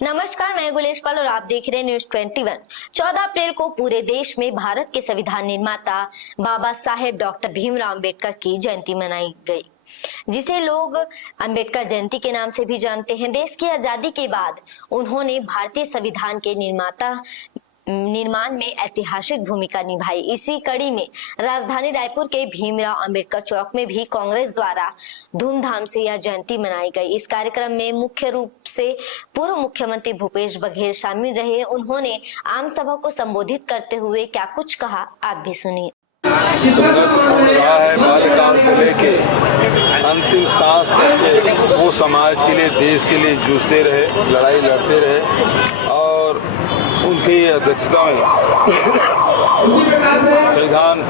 नमस्कार, मैं गुलेश पाल और आप देख रहे हैं न्यूज 21। 14 अप्रैल को पूरे देश में भारत के संविधान निर्माता बाबा साहेब डॉक्टर भीमराव अंबेडकर की जयंती मनाई गई, जिसे लोग अंबेडकर जयंती के नाम से भी जानते हैं। देश की आजादी के बाद उन्होंने भारतीय संविधान के निर्माण में ऐतिहासिक भूमिका निभाई। इसी कड़ी में राजधानी रायपुर के भीमराव अंबेडकर चौक में भी कांग्रेस द्वारा धूमधाम से यह जयंती मनाई गई। इस कार्यक्रम में मुख्य रूप से पूर्व मुख्यमंत्री भूपेश बघेल शामिल रहे। उन्होंने आम सभा को संबोधित करते हुए क्या कुछ कहा, आप भी सुनिए। रहा है बाल्यकाल से लेके अंतिम सांस तक वो समाज के लिए, देश के लिए जूझते रहे, लड़ाई लड़ते रहे और उनकी अध्यक्षता में संविधान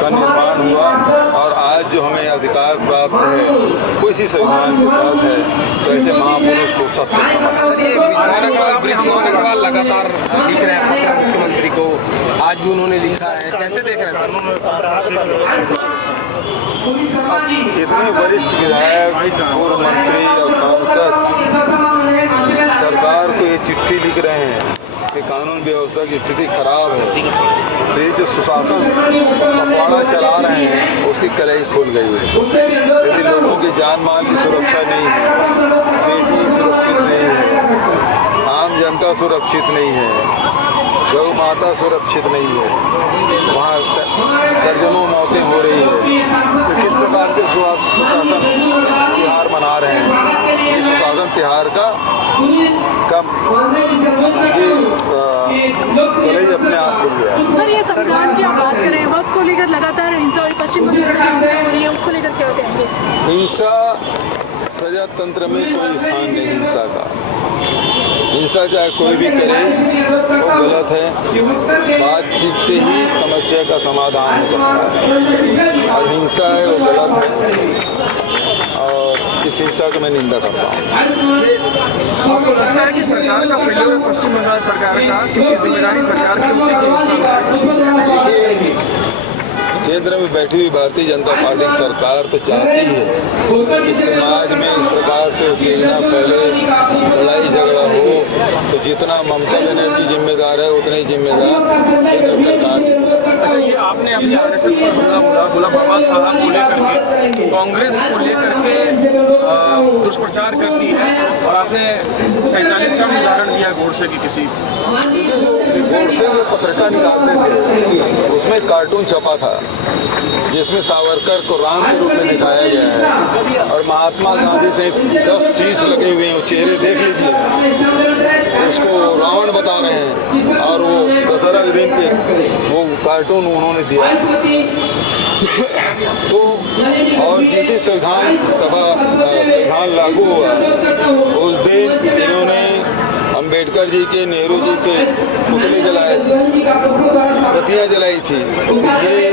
का निर्माण हुआ और आज जो हमें अधिकार प्राप्त है वो इसी संविधान के तहत है। तो ऐसे महापुरुष को सर, ये अग्रवाल लगातार लिख रहे हैं मुख्यमंत्री को, आज भी उन्होंने लिखा है, कैसे देख रहे हैं सर? इतने वरिष्ठ विधायक, पूर्व मंत्री और सांसद सरकार को ये चिट्ठी लिख रहे हैं कि कानून व्यवस्था की स्थिति खराब है, तो ये जो सुशासन पखवाड़ा चला रहे हैं उसकी कलई खुल गई है। यदि लोगों की जान माल की सुरक्षा नहीं है, बेटी सुरक्षित नहीं है, आम जनता सुरक्षित नहीं है, गौ माता सुरक्षित नहीं है, वहाँ दर्जनों मौतें हो रही है, तो किस प्रकार के सुशासन त्योहार मना रहे हैं? ये सुशासन त्योहार का अपने आप खुल गया। सर, ये संविधान की आप बात करें, वक्त को लेकर लगातार हिंसा हुई, पश्चिम बंगाल में हिंसा हो रही है, उसको लेकर क्या कहेंगे? हिंसा प्रजातंत्र में कोई स्थान नहीं हिंसा का। हिंसा चाहे कोई भी करे वो गलत है। बातचीत से ही समस्या का समाधान हो सकता है और हिंसा है वो गलत है और इस हिंसा की मैं निंदा करता हूँ। आपको लगता है कि सरकार का फेलियर है पश्चिम बंगाल सरकार का, क्योंकि जिम्मेदारी सरकार की होती है कि हिंसा केंद्र में बैठी हुई भारतीय जनता पार्टी सरकार तो चाहती है कि समाज में इस प्रकार से उत्तेजना फैले, लड़ाई झगड़ा हो, तो जितना ममता बनर्जी जिम्मेदार है उतना ही जिम्मेदार केंद्र सरकार। अच्छा, ये आपने अभी आरएसएस पर बोला बाबा साहब को लेकर के, कांग्रेस को लेकर के दुष्प्रचार करती है और आपने 47 का भी उदाहरण दिया गोडसे की। किसी गोडसे जो पत्रिका निकालते थे उसमें कार्टून छपा था जिसमें सावरकर को राम के रूप में दिखाया गया है और महात्मा गांधी से 10 शीश लगे हुए हैं, चेहरे देख लीजिए, उसको रावण बता रहे हैं और वो दशहरा के दिन के वो कार्टून उन्होंने दिया। तो और जिस दिन संविधान लागू हुआ उस दिन इन्होंने अंबेडकर जी के, नेहरू जी के पुतले जलाए, बत्तियाँ जलाई थी। ये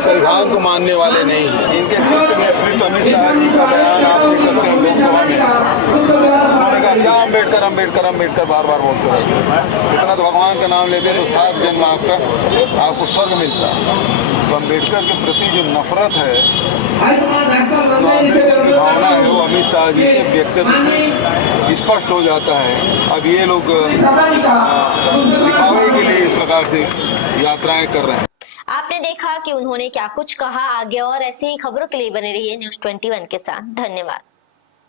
संविधान को मानने वाले नहीं हैं। इनके शीर्ष नेतृत्व अमित शाह जी का बयान आप देख सकते हैं लोकसभा में। उन्होंने कहा क्या अंबेडकर अंबेडकर अंबेडकर बार बार बोलते हैं, इतना तो भगवान का नाम लेते हैं तो 7 जन्म आपको स्वर्ग मिलता। तो अंबेडकर के प्रति जो नफरत है, जो भावना है, वो अमित शाह जी के व्यक्तित्व स्पष्ट हो जाता है। अब ये लोग दिखावे के लिए इस प्रकार से यात्राएं कर रहे हैं। आपने देखा कि उन्होंने क्या कुछ कहा। आगे और ऐसी ही खबरों के लिए बने रहिए न्यूज 21 के साथ। धन्यवाद।